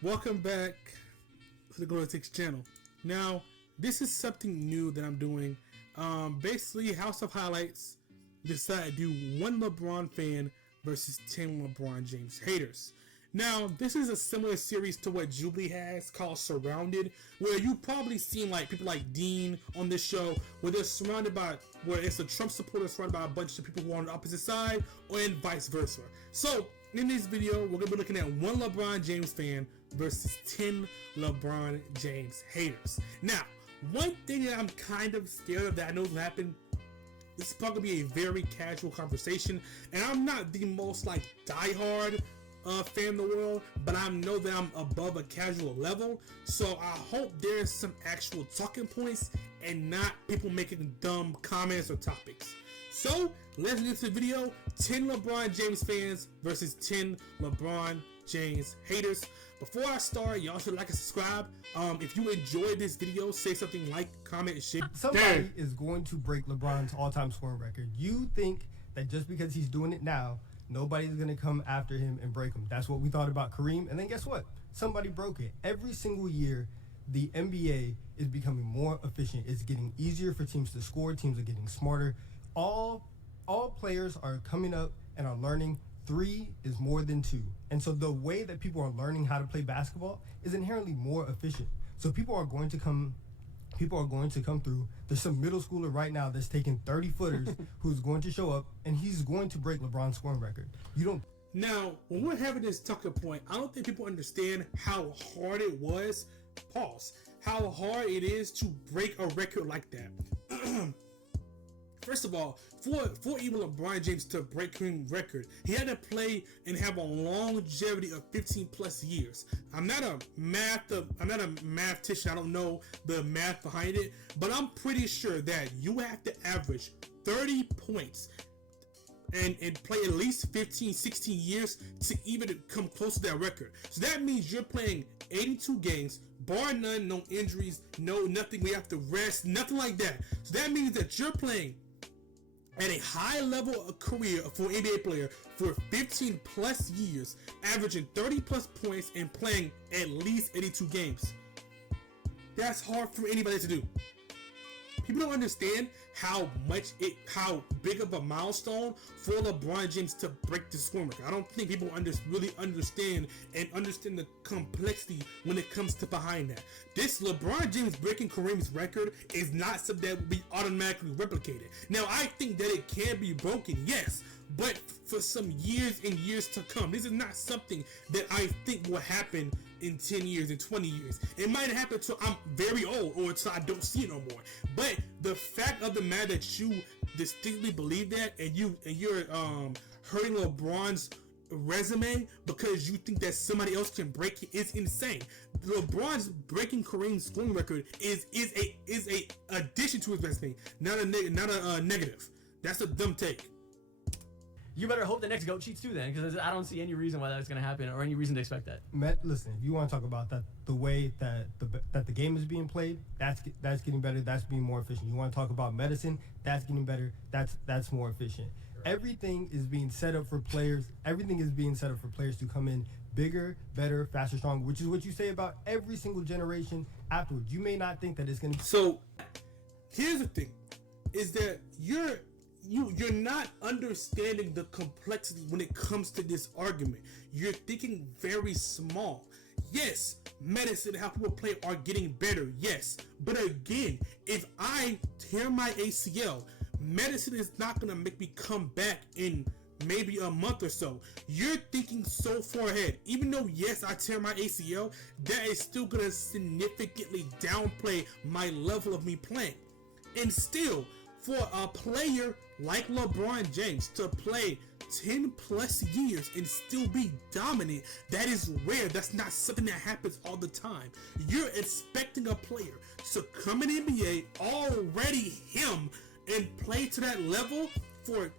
Welcome back to the Glorytics channel. Now, this is something new that I'm doing. Basically, House of Highlights decided to do one LeBron fan versus 10 LeBron James haters. Now, this is a similar series to what Jubilee has called Surrounded, where you've probably seen like people like Dean on this show, where they're surrounded by, where it's a Trump supporter surrounded by a bunch of people who are on the opposite side, and vice versa. So, in this video, we're going to be looking at one LeBron James fan versus 10 LeBron James haters. Now, one thing that I'm kind of scared of that I know will happen, this is probably going to be a very casual conversation, and I'm not the most like diehard fan in the world, but I know that I'm above a casual level, so I hope there's some actual talking points and not people making dumb comments or topics. So, let's get to the video. 10 LeBron James fans versus 10 LeBron James haters. Before I start, y'all should like and subscribe. If you enjoyed this video, say something like, comment, and share. Somebody is going to break LeBron's all-time scoring record. You think that just because he's doing it now, nobody's going to come after him and break him. That's what we thought about Kareem. And then guess what? Somebody broke it. Every single year, the NBA is becoming more efficient. It's getting easier for teams to score. Teams are getting smarter. All players are coming up and are learning 3 is more than 2. And so the way that people are learning how to play basketball is inherently more efficient. So people are going to come through. There's some middle schooler right now that's taking 30 footers who's going to show up, and he's going to break LeBron's scoring record. You don't. Now, when we're having this talking point, I don't think people understand how hard it was. Pause. How hard it is to break a record like that. First of all, for even LeBron James to break Kareem's record, he had to play and have a longevity of 15 plus years. I'm not a mathematician. I don't know the math behind it, but I'm pretty sure that you have to average 30 points and play at least 15, 16 years to even come close to that record. So that means you're playing 82 games, bar none, no injuries, nothing. We have to rest, nothing like that. So that means that you're playing at a high level of career for an NBA player for 15 plus years, averaging 30 plus points and playing at least 82 games. That's hard for anybody to do. People don't understand how big of a milestone for LeBron James to break the scoring record. I don't think people really understand the complexity when it comes to behind that. This LeBron James breaking Kareem's record is not something that will be automatically replicated. Now, I think that it can be broken, yes, but for some years and years to come. This is not something that I think will happen in 10 years and 20 years. It might happen till I'm very old or till I don't see it no more. But the fact of the matter that you distinctly believe that and you're hurting LeBron's resume because you think that somebody else can break it is insane. LeBron's breaking Kareem's scoring record is a addition to his resume, not a negative. That's a dumb take. You better hope the next GOAT cheats too, then, because I don't see any reason why that's going to happen or any reason to expect that. Listen, if you want to talk about that, the way that the game is being played, that's getting better. That's being more efficient. You want to talk about medicine, that's getting better. That's more efficient. Right. Everything is being set up for players. Everything is being set up for players to come in bigger, better, faster, stronger, which is what you say about every single generation afterwards. You may not think that it's going to be. So, here's the thing, is that you're not understanding the complexity when it comes to this argument. You're thinking very small. Yes, medicine, how people play are getting better, yes. But again, if I tear my ACL, medicine is not going to make me come back in maybe a month or so. You're thinking so far ahead. Even though, yes, I tear my ACL, that is still going to significantly downplay my level of me playing. And still, for a player like LeBron James to play 10 plus years and still be dominant, that is rare. That's not something that happens all the time. You're expecting a player to come in the NBA already him and play to that level for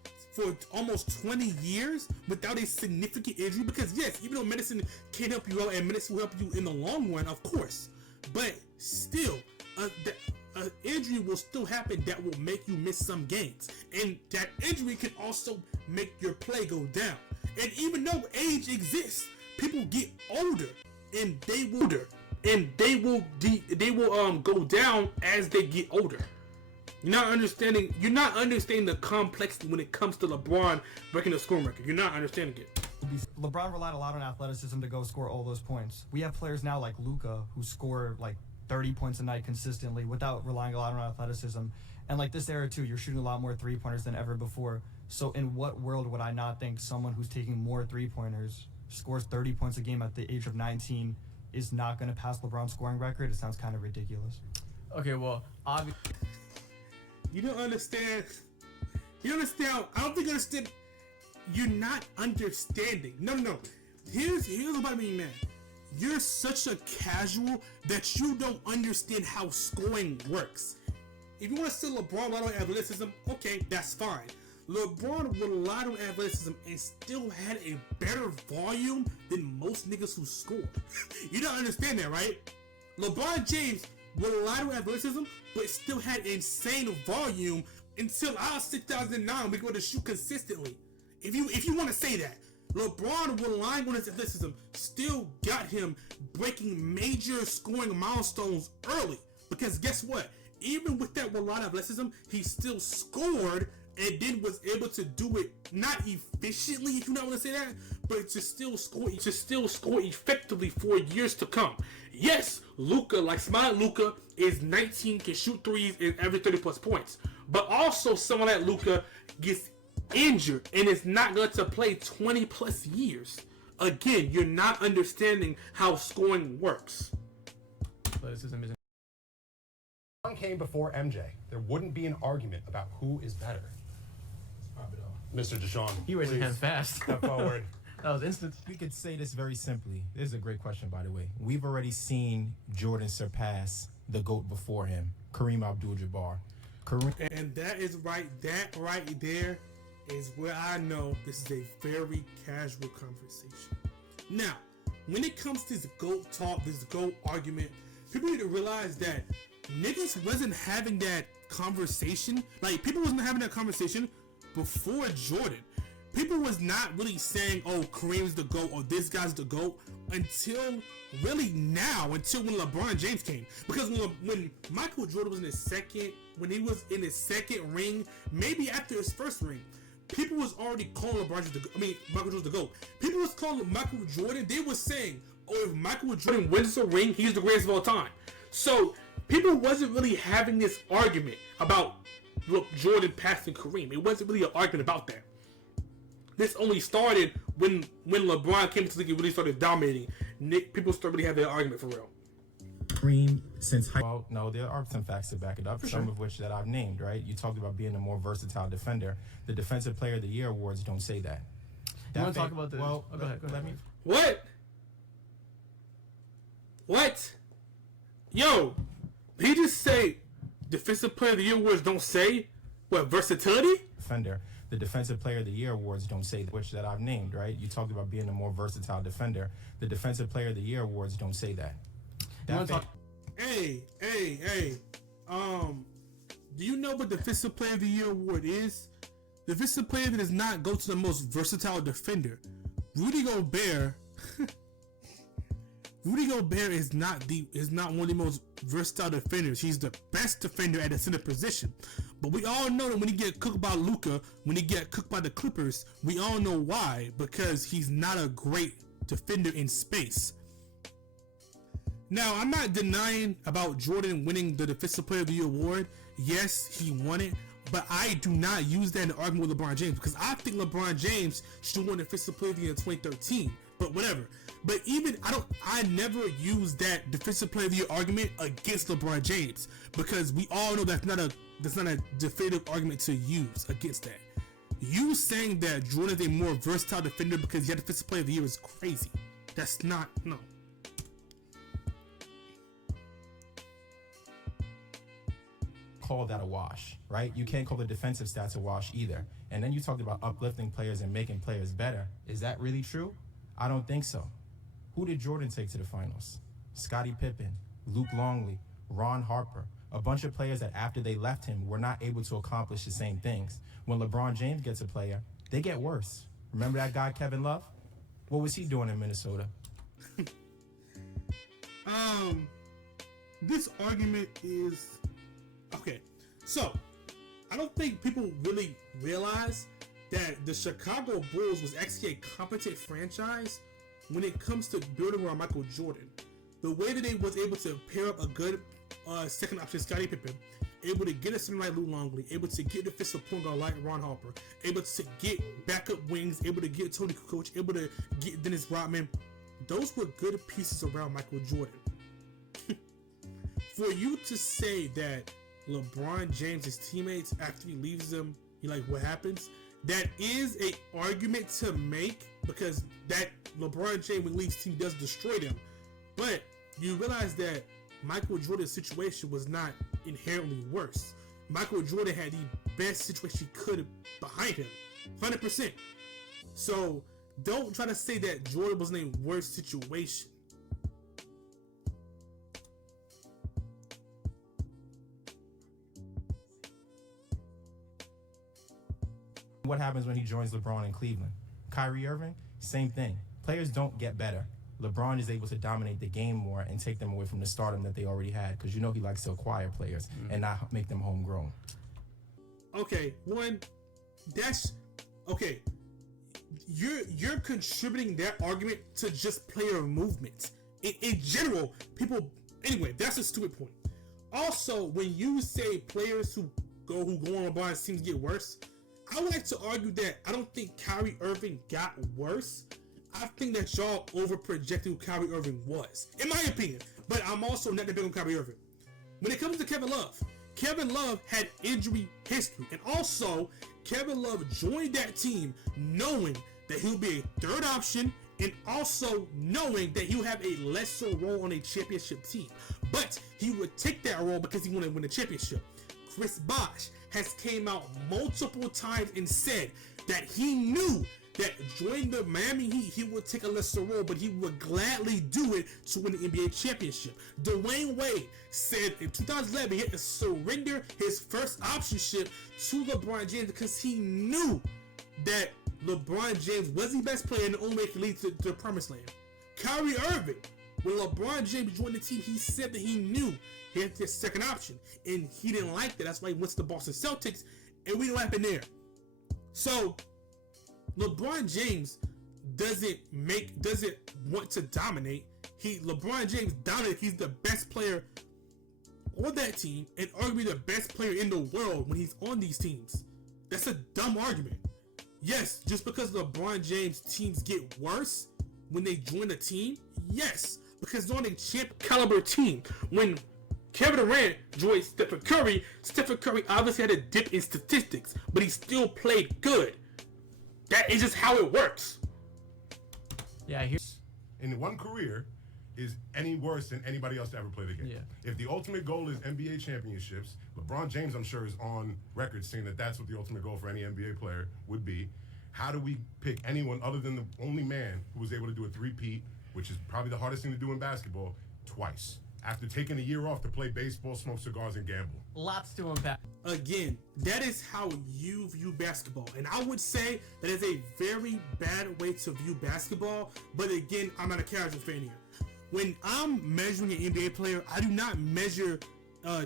almost 20 years without a significant injury, because yes, even though medicine can help you out and medicine will help you in the long run, of course, but still an injury will still happen that will make you miss some games, and that injury can also make your play go down. And even though age exists, people get older. and they will go down as they get older. You're not understanding the complexity when it comes to LeBron breaking the scoring record. You're not understanding it. LeBron relied a lot on athleticism to go score all those points. We have players now like Luka who score like 30 points a night consistently without relying a lot on athleticism. And like this era too, you're shooting a lot more three-pointers than ever before. So in what world would I not think someone who's taking more three-pointers, scores 30 points a game at the age of 19, is not going to pass LeBron's scoring record? It sounds kind of ridiculous. Okay, well, obviously. You don't understand. You understand. I don't think you understand. You're not understanding. No. Here's about me, man. You're such a casual that you don't understand how scoring works. If you want to say LeBron relied on athleticism, okay, that's fine. LeBron relied on athleticism and still had a better volume than most niggas who score. You don't understand that, right? LeBron James relied on athleticism, but still had insane volume until 2009 we go to shoot consistently. If you want to say that, LeBron relying on his athleticism still got him breaking major scoring milestones early. Because guess what? Even with that relied on athleticism, he still scored and then was able to do it not efficiently, if you not want to say that, but to still score effectively for years to come. Yes, Luka, like Smile Luka, is 19, can shoot threes and average 30 plus points. But also someone like Luka gets injured and is not going to play 20 plus years. Again, you're not understanding how scoring works. Athleticism isn't. LeBron came before MJ. There wouldn't be an argument about who is better. Mr. Deshaun, He raised his hand fast. step forward. That was instant. We could say this very simply. This is a great question, by the way. We've already seen Jordan surpass the GOAT before him, Kareem Abdul-Jabbar. And that is right. That right there is where I know this is a very casual conversation. Now, when it comes to this GOAT talk, this GOAT argument, people need to realize that niggas wasn't having that conversation. Like, people wasn't having that conversation before Jordan. People was not really saying, oh, Kareem's the GOAT or this guy's the GOAT until really now, until when LeBron James came. Because when Michael Jordan was in his second, when he was in his second ring, maybe after his first ring, people was already calling Michael Jordan the GOAT. People was calling Michael Jordan, they were saying, oh, if Michael Jordan wins the ring, he's the greatest of all time. So people wasn't really having this argument about Jordan passing Kareem. It wasn't really an argument about that. This only started when LeBron came to the league and really started dominating. People started really having that argument for real. Kareem since high. Well, no, there are some facts to back it up. Some of which that I've named. Right? You talked about being a more versatile defender. The Defensive Player of the Year awards don't say that. You want to talk about this? Well, go ahead. Let me. What? Yo, he just say Defensive Player of the Year awards don't say what versatility? Defender. The Defensive Player of the Year awards don't say that, which that I've named, right? You talked about being a more versatile defender. The Defensive Player of the Year awards don't say that. Hey. Do you know what the Defensive Player of the Year award is? The Defensive Player does not go to the most versatile defender. Rudy Gobert is not one of the most versatile defenders. He's the best defender at the center position. But we all know that when he get cooked by Luka, when he get cooked by the Clippers, we all know why. Because he's not a great defender in space. Now, I'm not denying about Jordan winning the Defensive Player of the Year award. Yes, he won it. But I do not use that in the argument with LeBron James. Because I think LeBron James should win the Defensive Player of the Year in 2013. But whatever. But I never use that Defensive Player of the Year argument against LeBron James. Because we all know that's not a definitive argument to use against that. You saying that Jordan is a more versatile defender because he had Defensive Player of the Year is crazy. That's not, no. Call that a wash, right? You can't call the defensive stats a wash either. And then you talked about uplifting players and making players better. Is that really true? I don't think so. Who did Jordan take to the finals? Scottie Pippen, Luke Longley, Ron Harper, a bunch of players that after they left him were not able to accomplish the same things. When LeBron James gets a player, they get worse. Remember that guy, Kevin Love? What was he doing in Minnesota? This argument is okay. So, I don't think people really realize that the Chicago Bulls was actually a competent franchise when it comes to building around Michael Jordan. The way that they was able to pair up a good second option, Scottie Pippen, able to get a center like Lou Longley, able to get defensive point guard like Ron Harper, able to get backup wings, able to get Tony Kukoc, able to get Dennis Rodman. Those were good pieces around Michael Jordan. For you to say that LeBron James' teammates, after he leaves them, you're like, what happens? That is a argument to make, because that LeBron James, when he leaves team, does destroy them. But you realize that Michael Jordan's situation was not inherently worse. Michael Jordan had the best situation he could behind him, 100%. So don't try to say that Jordan was in a worse situation. What happens when he joins LeBron in Cleveland? Kyrie Irving, same thing. Players don't get better. LeBron is able to dominate the game more and take them away from the stardom that they already had, because you know he likes to acquire players and not make them homegrown. Okay, that's okay. You're contributing that argument to just player movement. In general, people. Anyway, that's a stupid point. Also, when you say players who go on LeBron's teams get worse, I would like to argue that I don't think Kyrie Irving got worse. I think that y'all overprojected who Kyrie Irving was, in my opinion. But I'm also not that big on Kyrie Irving. When it comes to Kevin Love had injury history. And also, Kevin Love joined that team knowing that he'll be a third option, and also knowing that he'll have a lesser role on a championship team. But he would take that role because he wanted to win a championship. Chris Bosh has came out multiple times and said that he knew that joining the Miami Heat, he would take a lesser role, but he would gladly do it to win the NBA championship. Dwayne Wade said in 2011 he had to surrender his first optionship to LeBron James because he knew that LeBron James was the best player and the only way he could lead to the promised land. Kyrie Irving, when LeBron James joined the team, he said that he knew he had his second option, and he didn't like that. That's why he went to the Boston Celtics, and we know what happened there. So LeBron James doesn't want to dominate. LeBron James dominates. He's the best player on that team, and arguably the best player in the world when he's on these teams. That's a dumb argument. Yes, just because LeBron James teams get worse when they join a team, yes, because they're on a champ caliber team. When Kevin Durant joined Stephen Curry obviously had a dip in statistics, but he still played good. That is just how it works. Yeah, here's In one career is any worse than anybody else to ever play the game. Yeah. If the ultimate goal is NBA championships, LeBron James, I'm sure, is on record saying that that's what the ultimate goal for any NBA player would be. How do we pick anyone other than the only man who was able to do a three-peat, which is probably the hardest thing to do in basketball, twice, after taking a year off to play baseball, smoke cigars, and gamble? lots to unpack. Again, that is how you view basketball. And I would say that is a very bad way to view basketball. But again, I'm not a casual fan here. When I'm measuring an NBA player, I do not measure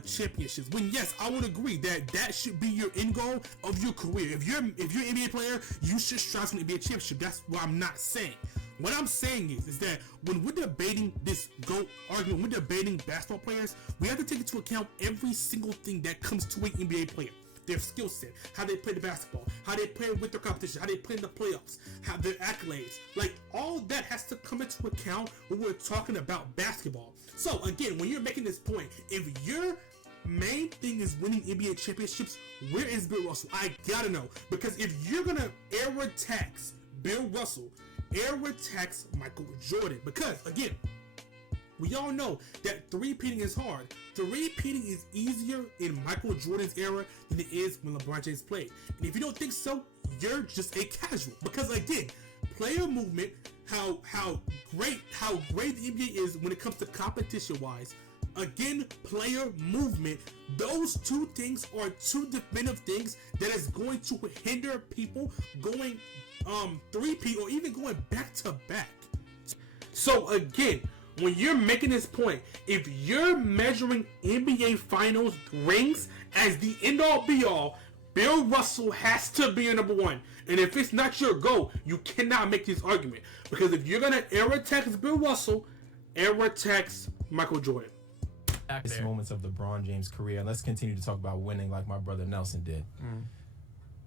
championships. When yes, I would agree that that should be your end goal of your career. If you're an NBA player, you should strive for an NBA championship. That's what I'm not saying. What I'm saying is that when we're debating this GOAT argument, when we're debating basketball players, we have to take into account every single thing that comes to an NBA player. Their skill set, how they play the basketball, how they play with their competition, how they play in the playoffs, how their accolades. Like, all that has to come into account when we're talking about basketball. So, again, when you're making this point, if your main thing is winning NBA championships, where is Bill Russell? I gotta know. Because if you're gonna era tax Bill Russell, era tax Michael Jordan. Because, again, we all know that three-peating is hard. Three-peating is easier in Michael Jordan's era than it is when LeBron James played. And if you don't think so, you're just a casual. Because again, player movement, how great the NBA is when it comes to competition-wise. Again, player movement, those two things are two definitive things that is going to hinder people going three-peat or even going back to back. So again, when you're making this point, if you're measuring NBA Finals rings as the end-all be-all, Bill Russell has to be your number one. And if it's not your goal, you cannot make this argument. Because if you're going to error text Bill Russell, error text Michael Jordan. It's moments of LeBron James' career. And let's continue to talk about winning like my brother Nelson did.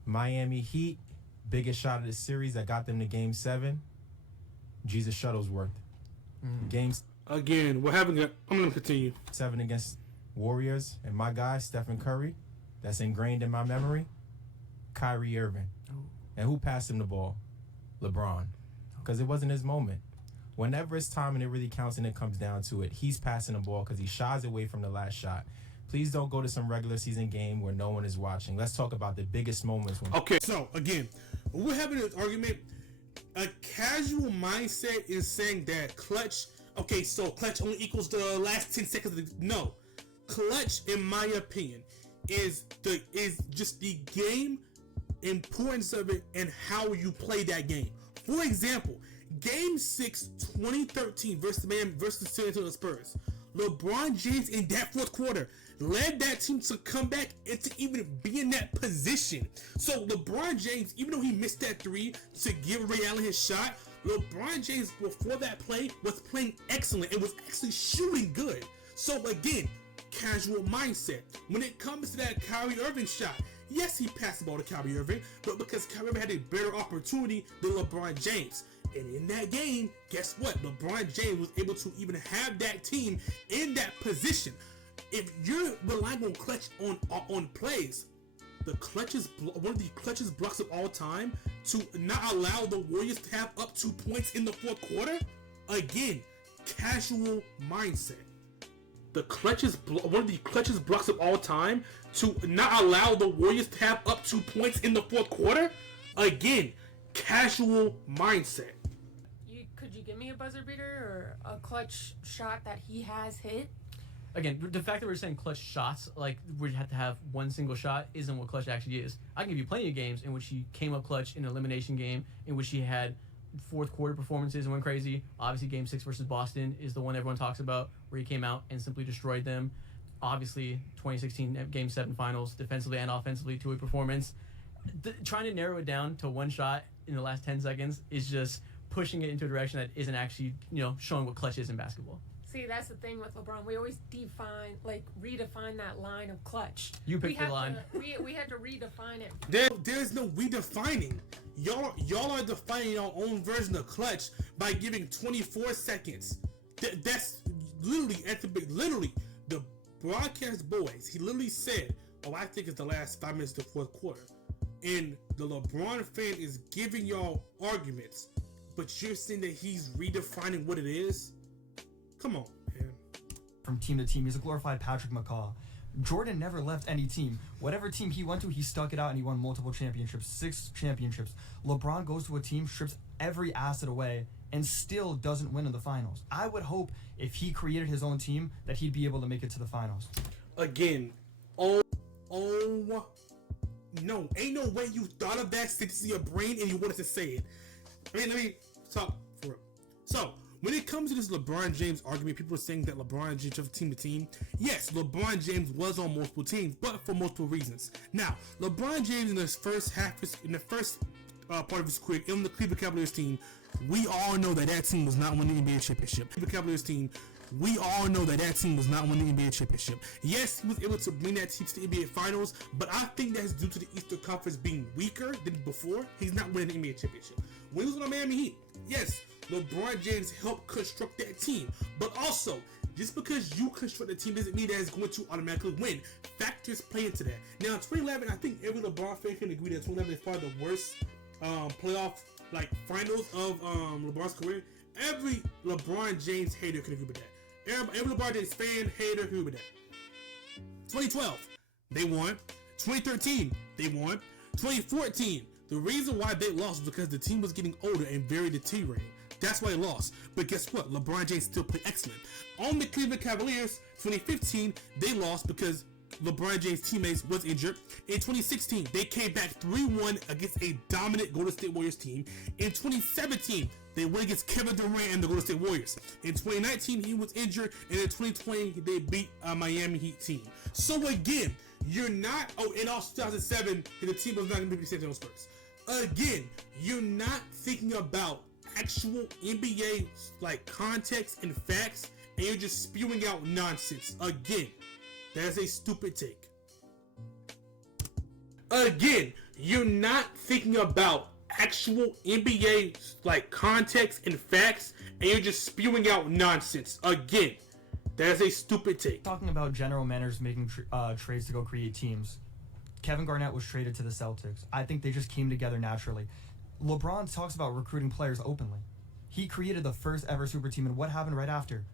Miami Heat, biggest shot of the series that got them to Game 7. Jesus Shuttlesworth. Games Again, we're having a... I'm going to continue. 7 against Warriors. And my guy, Stephen Curry, that's ingrained in my memory, Kyrie Irving. And who passed him the ball? LeBron. Because it wasn't his moment. Whenever it's time and it really counts and it comes down to it, he's passing the ball because he shies away from the last shot. Please don't go to some regular season game where no one is watching. Let's talk about the biggest moments. Okay, so again, we're having an argument. A casual mindset is saying that clutch, okay, so clutch only equals the last 10 seconds of the, no. Clutch, in my opinion, is just the game importance of it and how you play that game. For example, Game 6, 2013 versus San Antonio Spurs. LeBron James in that fourth quarter led that team to come back and to even be in that position. So LeBron James, even though he missed that three to give Ray Allen his shot, LeBron James before that play was playing excellent and was actually shooting good. So again, casual mindset. When it comes to that Kyrie Irving shot, yes, he passed the ball to Kyrie Irving, but because Kyrie Irving had a better opportunity than LeBron James. And in that game, guess what? LeBron James was able to even have that team in that position. If you're relying on clutch on plays, one of the clutchest blocks of all time to not allow the Warriors to have up 2 points in the fourth quarter, again, casual mindset. One of the clutchest blocks of all time to not allow the Warriors to have up 2 points in the fourth quarter, again, casual mindset. Could you give me a buzzer beater or a clutch shot that he has hit? Again, the fact that we're saying clutch shots, like we have to have one single shot, isn't what clutch actually is. I can give you plenty of games in which he came up clutch in an elimination game, in which he had fourth quarter performances and went crazy. Obviously, Game 6 versus Boston is the one everyone talks about, where he came out and simply destroyed them. Obviously, 2016 Game 7 finals, defensively and offensively, two-way performance. Trying to narrow it down to one shot in the last 10 seconds is just pushing it into a direction that isn't actually, showing what clutch is in basketball. See, that's the thing with LeBron. We always redefine that line of clutch. You picked the line. We had to redefine it. There's no redefining. Y'all are defining your own version of clutch by giving 24 seconds. That's literally the broadcast boys. He literally said, I think it's the last 5 minutes of the fourth quarter. And the LeBron fan is giving y'all arguments, but you're saying that he's redefining what it is? Come on, man. From team to team, he's a glorified Patrick McCaw. Jordan never left any team. Whatever team he went to, he stuck it out and he won multiple championships, 6 championships. LeBron goes to a team, strips every asset away, and still doesn't win in the finals. I would hope if he created his own team that he'd be able to make it to the finals. Again, no, ain't no way you thought of that sticks to your brain and you wanted to say it. Let me talk for it. So, when it comes to this LeBron James argument, people are saying that LeBron James from team to team. Yes, LeBron James was on multiple teams, but for multiple reasons. Now, LeBron James in the first part of his career in the Cleveland Cavaliers team, we all know that team was not winning the NBA championship. The Cavaliers team, we all know that team was not winning the NBA championship. Yes, he was able to bring that team to the NBA Finals, but I think that's due to the Eastern Conference being weaker than before. He's not winning the NBA championship. When he was on the Miami Heat, yes, LeBron James helped construct that team, but also, just because you construct a team doesn't mean that it's going to automatically win. Factors play into that. Now, 2011, I think every LeBron fan can agree that 2011 is probably the worst playoff finals of LeBron's career. Every LeBron James hater can agree with that. Every LeBron James fan, hater, agree with that. 2012, they won. 2013, they won. 2014, the reason why they lost was because the team was getting older and very deteriorating. That's why they lost. But guess what? LeBron James still played excellent. On the Cleveland Cavaliers, 2015, they lost because LeBron James' teammates was injured. In 2016, they came back 3-1 against a dominant Golden State Warriors team. In 2017, They went against Kevin Durant and the Golden State Warriors. In 2019, he was injured, and in 2020, they beat a Miami Heat team. So again, you're not. Oh, in also 2007, the team was not going to be the San Antonio Spurs. Again, you're not thinking about actual NBA like context and facts, and you're just spewing out nonsense. Again, that's a stupid take. Again, you're not thinking about actual NBA like context and facts, and you're just spewing out nonsense. Again, that's a stupid take. Talking about general managers making trades to go create teams. Kevin Garnett was traded to the Celtics. I think they just came together naturally. LeBron talks about recruiting players openly. He created the first ever super team, and what happened right after?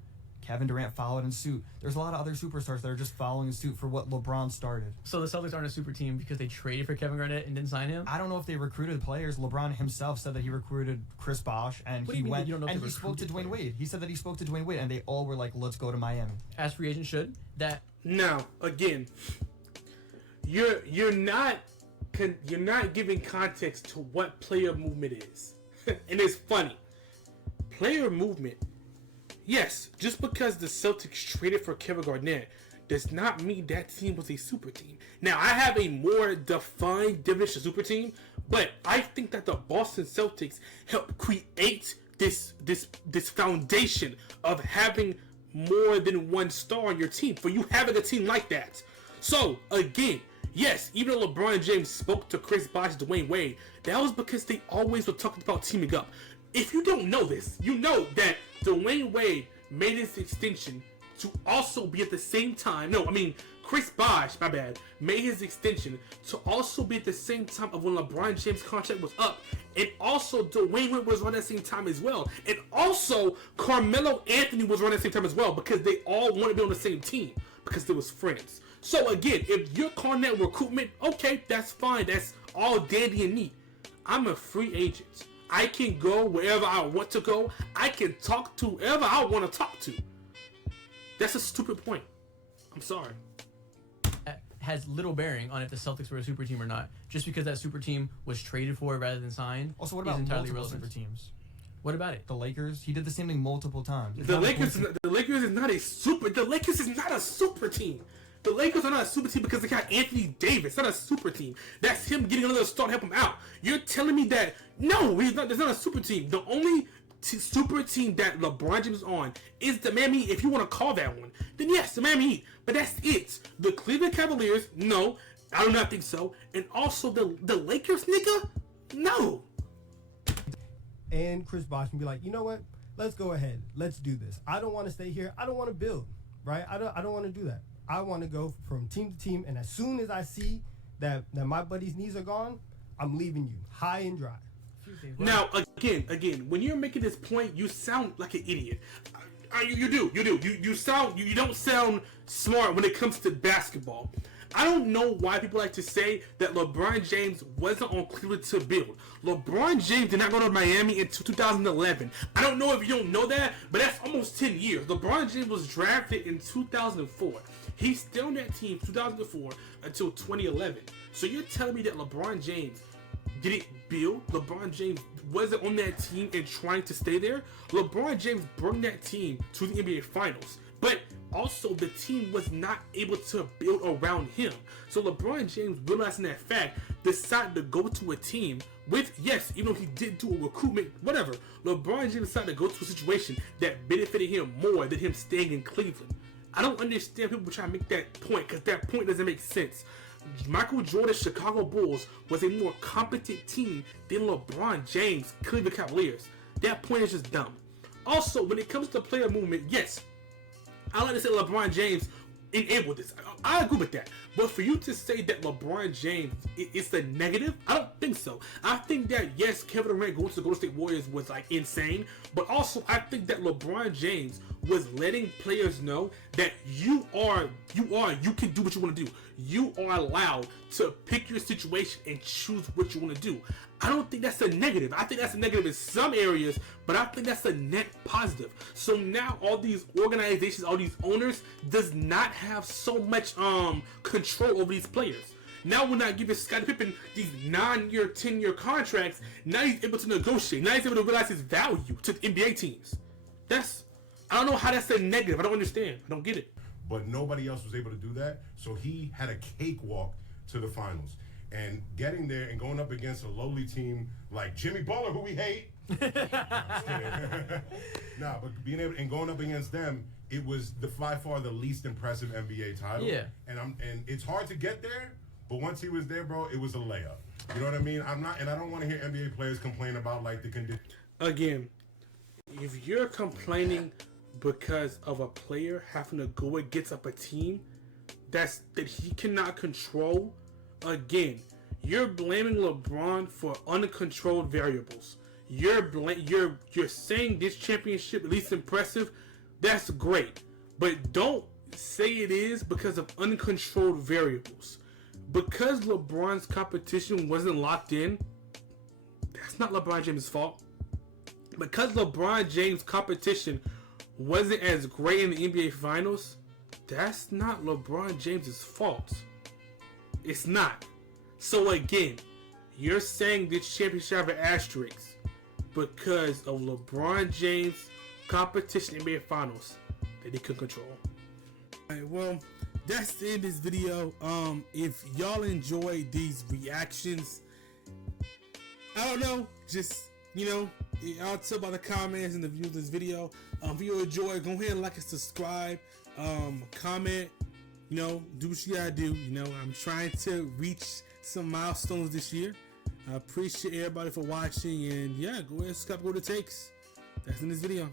Kevin Durant followed in suit. There's a lot of other superstars that are just following in suit for what LeBron started. So the Celtics aren't a super team because they traded for Kevin Garnett and didn't sign him? I don't know if they recruited players. LeBron himself said that he recruited Chris Bosh, and What do he you mean that went you don't know if and they he spoke to recruited Dwayne Wade. He said that he spoke to Dwayne Wade, and they all were like, "Let's go to Miami." As free agents should. That Now, again, you're not giving context to what player movement is, and it's funny. Player movement. Yes, just because the Celtics traded for Kevin Garnett does not mean that team was a super team. Now, I have a more defined definition of super team, but I think that the Boston Celtics helped create this foundation of having more than one star on your team, for you having a team like that. So, again, yes, even though LeBron James spoke to Chris Bosh, Dwayne Wade, that was because they always were talking about teaming up. If you don't know this, you know that Dwayne Wade made his extension to also be at the same time. Chris Bosh, my bad, made his extension to also be at the same time of when LeBron James' contract was up. And also Dwayne Wade was running at the same time as well. And also Carmelo Anthony was running at the same time as well, because they all wanted to be on the same team because they was friends. So again, if you're calling that recruitment, okay, that's fine. That's all dandy and neat. I'm a free agent. I can go wherever I want to go. I can talk to whoever I want to talk to. That's a stupid point. I'm sorry. has little bearing on if the Celtics were a super team or not. Just because that super team was traded for rather than signed. Also, what is about entirely multiple irrelevant. super teams? What about it? The Lakers. He did the same thing multiple times. It's The not a Lakers coincidence. is not a super. The Lakers is not a super team. The Lakers are not a super team because they got Anthony Davis. Not a super team. That's him getting another star to help him out. You're telling me that no, he's not. There's not a super team. The only super team that LeBron James is on is the Miami Heat. If you want to call that one, then yes, the Miami Heat. But that's it. The Cleveland Cavaliers, no, I do not think so. And also the Lakers, nigga, no. And Chris Bosh can be like, you know what? Let's go ahead. Let's do this. I don't want to stay here. I don't want to build, right? I don't want to do that. I want to go from team to team, and as soon as I see that my buddy's knees are gone, I'm leaving you high and dry. Now, again, when you're making this point, you sound like an idiot. You do. You don't sound smart when it comes to basketball. I don't know why people like to say that LeBron James wasn't on Cleveland to build. LeBron James did not go to Miami until 2011. I don't know if you don't know that, but that's almost 10 years. LeBron James was drafted in 2004. He's still on that team 2004 until 2011. So you're telling me that LeBron James didn't build? LeBron James wasn't on that team and trying to stay there? LeBron James brought that team to the NBA Finals. But also, the team was not able to build around him. So LeBron James, realizing that fact, decided to go to a team with, yes, even though he did do a recruitment, whatever, LeBron James decided to go to a situation that benefited him more than him staying in Cleveland. I don't understand people trying to make that point, because that point doesn't make sense. Michael Jordan's Chicago Bulls was a more competent team than LeBron James' Cleveland Cavaliers. That point is just dumb. Also, when it comes to player movement, yes, I like to say LeBron James enabled this. I agree with that. But for you to say that LeBron James is the negative, I don't think so. I think that, yes, Kevin Durant going to the Golden State Warriors was like insane. But also, I think that LeBron James was letting players know that you can do what you want to do. You are allowed to pick your situation and choose what you want to do. I don't think that's a negative. I think that's a negative in some areas, but I think that's a net positive. So now all these organizations, all these owners does not have so much control over these players. Now we're not giving Scottie Pippen these 9-year, 10-year contracts. Now he's able to negotiate. Now he's able to realize his value to NBA teams. I don't know how that's a negative. I don't understand. I don't get it. But nobody else was able to do that, so he had a cakewalk to the finals. And getting there and going up against a lowly team like Jimmy Butler, who we hate. Nah, but being able and going up against them, it was by far the least impressive NBA title. Yeah. And it's hard to get there, but once he was there, bro, it was a layup. You know what I mean? I don't want to hear NBA players complain about like the condition. Again, if you're complaining because of a player having to go against up a team that he cannot control, again, you're blaming LeBron for uncontrolled variables. You're saying this championship least impressive. That's great, but don't say it is because of uncontrolled variables. Because LeBron's competition wasn't locked in, that's not LeBron James' fault. Because LeBron James' competition wasn't as great in the NBA Finals, that's not LeBron James' fault. It's not. So again, you're saying this championship have an asterisk because of LeBron James' competition in the NBA Finals that he could control. Alright, well, that's the end of this video. If y'all enjoy these reactions, I don't know, just, I'll tell by the comments and the views of this video. If you enjoy, go ahead and like and subscribe, comment, do what you gotta do. I'm trying to reach some milestones this year. I appreciate everybody for watching, and yeah, go ahead and subscribe, go to takes. That's in this video.